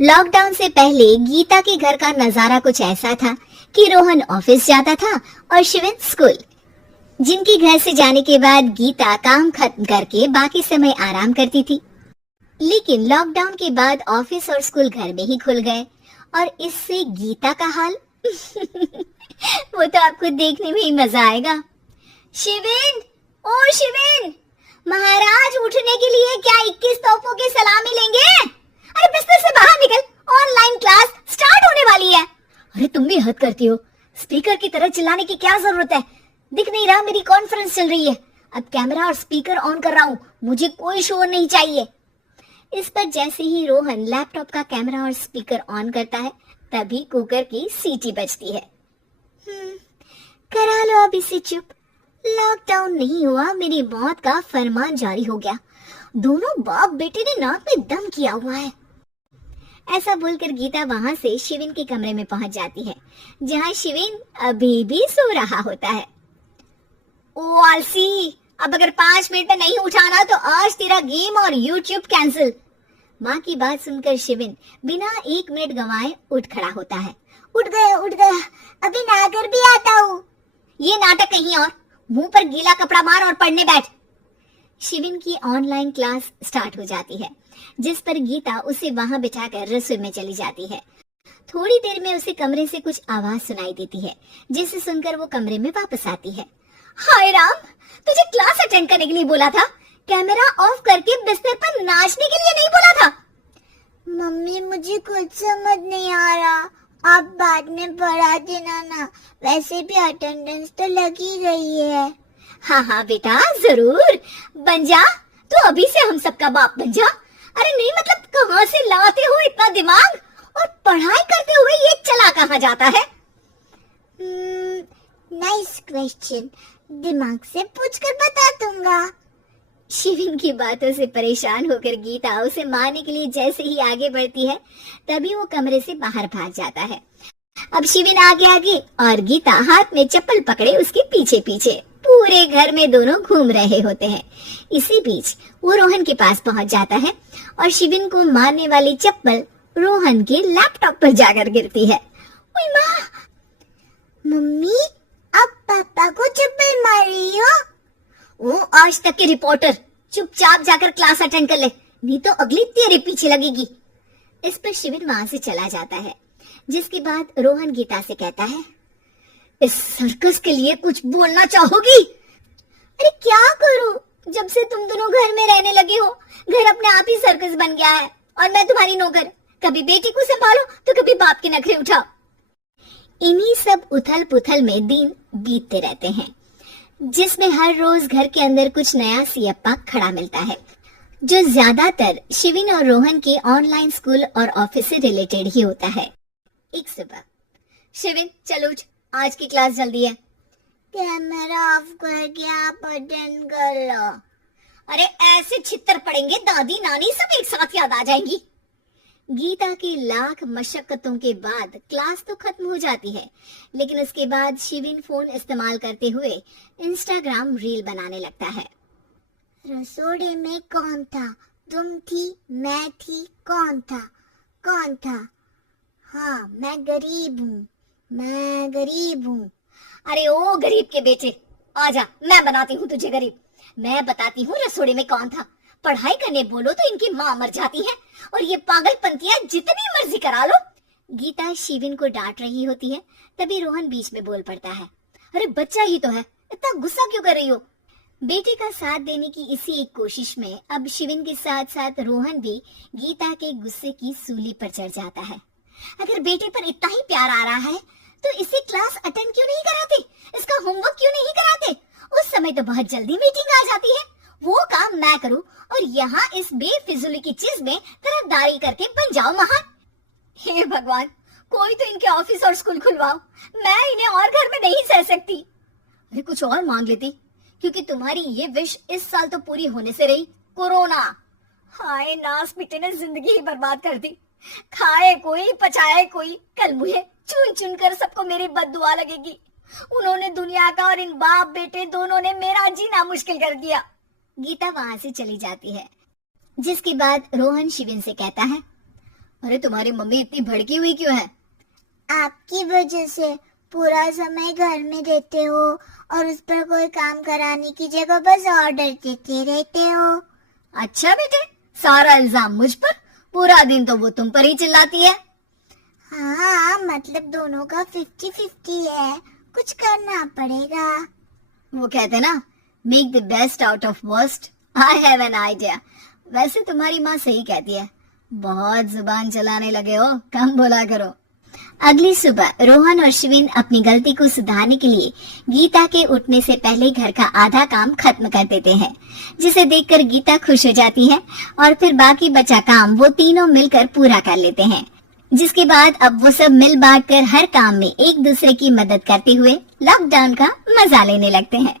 Lockdown से पहले गीता के घर का नजारा कुछ ऐसा था कि रोहन ऑफिस जाता था और शिविन स्कूल। जिनके घर से जाने के बाद गीता काम खत्म करके बाकी समय आराम करती थी। लेकिन लॉकडाउन के बाद ऑफिस और स्कूल घर में ही खुल गए और इससे गीता का हाल वो तो आपको देखने में ही मजा आएगा। शिविन, ओ शिविन, महाराज उठने के लिए क्या 21 तोपों की सलामी लेंगे? अरे बिस्तर से बाहर निकल, ऑनलाइन क्लास स्टार्ट होने वाली है। अरे तुम भी हद करती हो, स्पीकर की तरह चिल्लाने की क्या जरूरत है? दिख नहीं रहा मेरी कॉन्फ्रेंस चल रही है। अब कैमरा और स्पीकर ऑन कर रहा हूँ, मुझे कोई शोर नहीं चाहिए। इस पर जैसे ही रोहन लैपटॉप का कैमरा और स्पीकर ऑन करता है तभी कुकर की सीटी बजती है। करा लो अब इसे चुप। लॉकडाउन नहीं हुआ, मेरी मौत का फरमान जारी हो गया। दोनों बाप बेटे ने नाक में दम किया हुआ है। ऐसा बोलकर गीता वहां से शिविन के कमरे में पहुंच जाती है, जहां शिविन अभी भी सो रहा होता है। ओ आलसी, अब अगर 5 मिनट में नहीं उठाना तो आज तेरा गेम और यूट्यूब कैंसिल। माँ की बात सुनकर शिविन बिना 1 मिनट गंवाए उठ खड़ा होता है। उठ गया, अभी नहाकर भी आता हूँ। ये नाटक कहीं और, मुंह पर गीला कपड़ा मार और पढ़ने बैठ। शिविन की ऑनलाइन क्लास स्टार्ट हो जाती है, जिस पर गीता उसे वहां बिठाकर रसोई में चली जाती है। थोड़ी देर में उसे कमरे से कुछ आवाज सुनाई देती है, जिसे सुनकर वो कमरे में वापस आती है। हाय राम, तुझे क्लास अटेंड करने के लिए बोला था, कैमरा ऑफ करके बिस्तर पर नाचने के लिए नहीं बोला था। मम्मी मुझे कुछ समझ नहीं आ रहा, आप बाद में पढ़ा देना ना, वैसे भी अटेंडेंस तो लगी गई है। हाँ बेटा जरूर, बन जा तू, अभी से हम सबका बाप बन जा। अरे नहीं मतलब कहाँ से लाते हो इतना दिमाग, और पढ़ाई करते हुए ये चला कहाँ जाता है? नाइस क्वेश्चन, दिमाग से पूछकर बता दूंगा। शिविन की बातों से परेशान होकर गीता उसे मारने के लिए जैसे ही आगे बढ़ती है तभी वो कमरे से बाहर भाग जाता है। अब शिविन आगे और गीता हाथ में चप्पल पकड़े उसके पीछे पीछे पूरे घर में दोनों घूम रहे होते हैं। इसी बीच वो रोहन के पास पहुंच जाता है और शिविन को मारने वाली चप्पल रोहन के लैपटॉप पर जाकर गिरती है। ओए माँ! मम्मी, अब पापा को चप्पल मार रही हो? वो आज तक के रिपोर्टर, चुपचाप जाकर क्लास अटेंड कर ले, नहीं तो अगली तेरे पीछे लगेगी। इस पर शिविन वहां से चला जाता है, जिसके बाद रोहन गीता से कहता है, इस सर्कस के लिए कुछ बोलना चाहोगी? अरे क्या करूं, जब से तुम दोनों घर में रहने लगे हो, घर अपने आप ही सर्कस बन गया है और मैं तुम्हारी नौकर। कभी बेटी को संभालो तो कभी बाप के नखरे उठाओ। इन्हीं सब उथल पुथल में दिन बीतते रहते हैं, जिसमें हर रोज घर के अंदर कुछ नया सियप्पा खड़ा मिलता है, जो ज्यादातर शिविन और रोहन के ऑनलाइन स्कूल और ऑफिस से रिलेटेड ही होता है। एक सुबह, शिविन चल उठ, आज की क्लास जल्दी है। कैमरा ऑफ करके आप अटेंड कर लो। अरे ऐसे छित्तर पड़ेंगे, दादी नानी सब एक साथ याद आ जाएंगी। गीता की लाख मशक्कतों के बाद क्लास तो खत्म हो जाती है, लेकिन उसके बाद शिविन फोन इस्तेमाल करते हुए इंस्टाग्राम रील बनाने लगता है। रसोड़े में कौन था? तुम थी, मैं थी, कौन था? कौन था? हाँ मैं गरीब हूँ। अरे ओ गरीब के बेटे, आजा, मैं बनाती हूँ तुझे गरीब। मैं बताती हूँ रसोड़े में कौन था। पढ़ाई करने बोलो तो इनकी माँ मर जाती है, और ये पागलपंतियां जितनी मर्जी करा लो। गीता शिविन को डांट रही होती है, तभी रोहन बीच में बोल पड़ता है। अरे बच्चा ही तो है, इतना गुस्सा क्यों कर रही हो? बेटे का साथ देने की इसी एक कोशिश में अब शिविन के साथ साथ रोहन भी गीता के गुस्से की सूली पर चढ़ जाता है। अगर बेटे पर इतना ही प्यार आ रहा है तो इसे क्लास अटेंड क्यों नहीं कराते? इसका होमवर्क क्यों नहीं कराते? उस समय तो बहुत जल्दी मीटिंग आ जाती है, वो काम मैं करूं और यहाँ इस बेफिजुली की चीज में तरफदारी करके बन जाओ महान। हे भगवान, कोई तो इनके ऑफिस और स्कूल खुलवाओ, मैं इन्हें और घर में नहीं सह सकती। अरे कुछ और मांग लेती, क्योंकि तुम्हारी ये विश इस साल तो पूरी होने से रही, कोरोना। हाय नास बेटे ने जिंदगी ही बर्बाद कर दी। खाए कोई पचाए कोई, कल मुझे चुन चुन कर सबको मेरी बद्दुआ लगेगी। उन्होंने दुनिया का और इन बाप बेटे दोनों ने मेरा जीना मुश्किल कर दिया। गीता वहां से चली जाती है, जिसके बाद रोहन शिविन से कहता है, अरे तुम्हारी मम्मी इतनी भड़की हुई क्यों है? आपकी वजह से पूरा समय घर में रहते हो और उस पर कोई काम कराने की जगह बस ऑर्डर देते रहते हो। अच्छा बेटे, सारा इल्जाम मुझ पर? पूरा दिन तो वो तुम पर ही चिल्लाती है। हाँ, मतलब दोनों का 50-50 है, कुछ करना पड़ेगा। वो कहते ना, make the best out of worst. I have an idea. वैसे तुम्हारी माँ सही कहती है, बहुत जुबान चलाने लगे हो, कम बोला करो। अगली सुबह रोहन और शिविन अपनी गलती को सुधारने के लिए गीता के उठने से पहले घर का आधा काम खत्म कर देते हैं, जिसे देखकर गीता खुश हो जाती है और फिर बाकी बचा काम वो तीनों मिलकर पूरा कर लेते हैं। जिसके बाद अब वो सब मिल बांट कर हर काम में एक दूसरे की मदद करते हुए लॉकडाउन का मजा लेने लगते हैं।